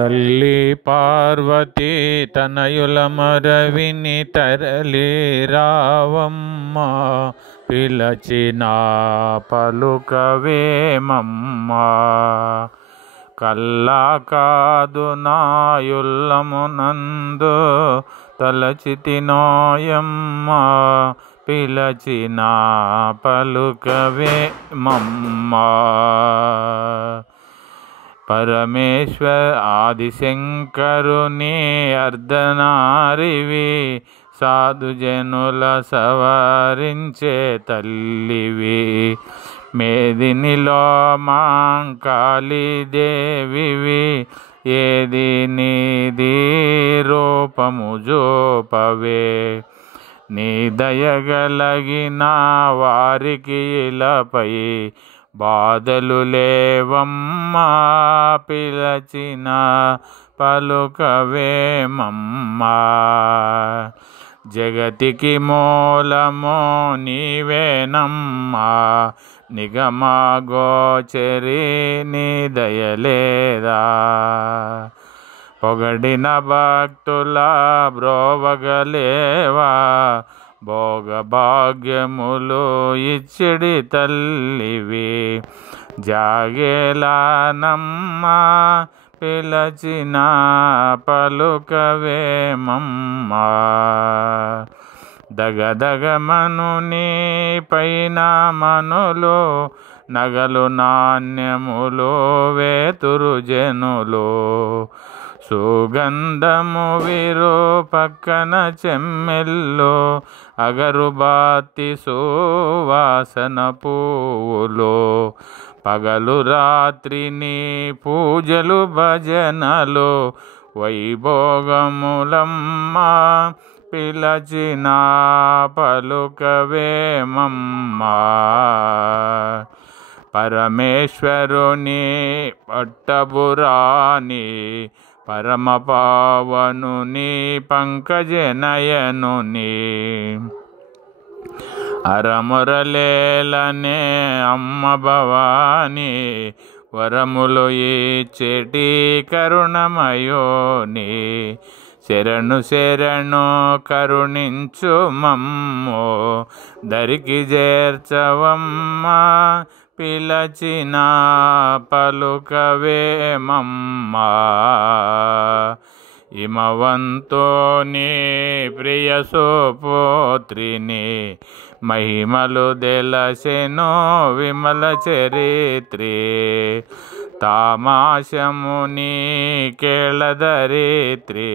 తల్లి పార్వతీ తనయుల మొరవిని తరలి రావమ్మ, పిలచిన పలుకవేమమ్మ. కల్లా కాదు నాయుల్లమునందు తలచితినోయమ్మ, పిలచిన పలుకవేమమ్మ. పరమేశ్వర ఆదిశంకరుని అర్ధనారివి, సాధుజనుల సవరించే తల్లివి. మేదినిలో మాంకాళీదేవివి, ఏది నీది రూపము జోపవే. నీ దయగలగిన వారికి ఇలపై బాధలు లేవమ్మా, పిలచిన పలుకవేమమ్మా. జగతికి మూలమో నీవేనమ్మా, నిగమా గోచరి నీ దయలేదా. పొగడిన భక్తుల బ్రోవగలేవా, భోగ భాగ్యములు ఇచ్చిడి తల్లివి. జాగేలానమ్మా, పిలచిన పలుకవేమమ్మా. దగదగమను నీ పైన మనులు, నగలు నాణ్యములు వేతురు జనులు. సుగంధము వీరు పక్కన చెమ్మెల్లో, అగరుబాతి సువాసన పువ్వులు. పగలు రాత్రి నీ పూజలు భజనలు, వైభోగములమ్మా, పిలచిన పలుకవేమమ్మా. పరమేశ్వరుని పట్టపురాణి, పరమ పావనుని పంకజనయనుని. అరమురలేలనే అమ్మ భవాని, వరములు ఇచ్చేటి కరుణమయోని. శరణు శరణు కరుణించు మమ్మో, దరికి చేర్చవమ్మా, పిలచిన పలుకవేమమ్మా. హిమవంతోని ప్రియ సుపుత్రిని, మహిమలు దెలసెను విమల చరిత్రి. తామాశముని కేళదరిత్రి,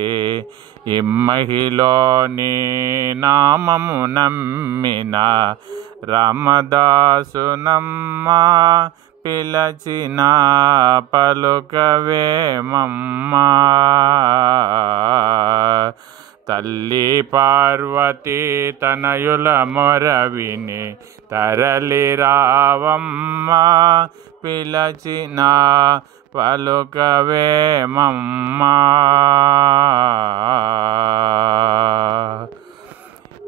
ఇమ్మహిలోని నామము నమ్మిన రామదాసునమ్మా, పిలచిన పలుకవేమమ్మా. తల్లి పార్వతీ తనయుల మొరవిని తరలి రావమ్మా, పిలచిన పలుకవేమమ్మా.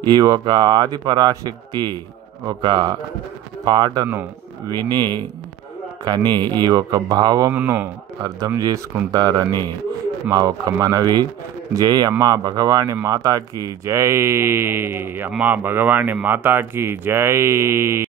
ఈ ఒక ఆదిపరాశక్తి ఒక పాటను విని కానీ ఈ ఒక భావమును అర్థం చేసుకుంటారని మా ఒక మనవి. జై అమ్మా భగవాని మాతాకి జై, అమ్మా భగవాని మాతాకి జై.